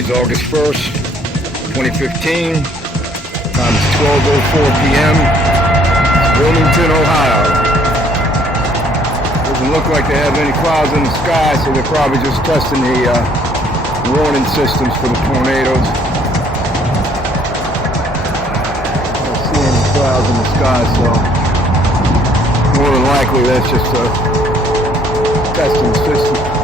Today is August 1st, 2015. Time is 12:04 p.m. Wilmington, Ohio. Doesn't look like they have any clouds in the sky, so they're probably just testing the warning systems for the tornadoes. I don't see any clouds in the sky, so more than likely that's just a testing system.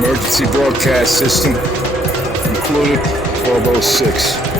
Emergency broadcast system included, 1206.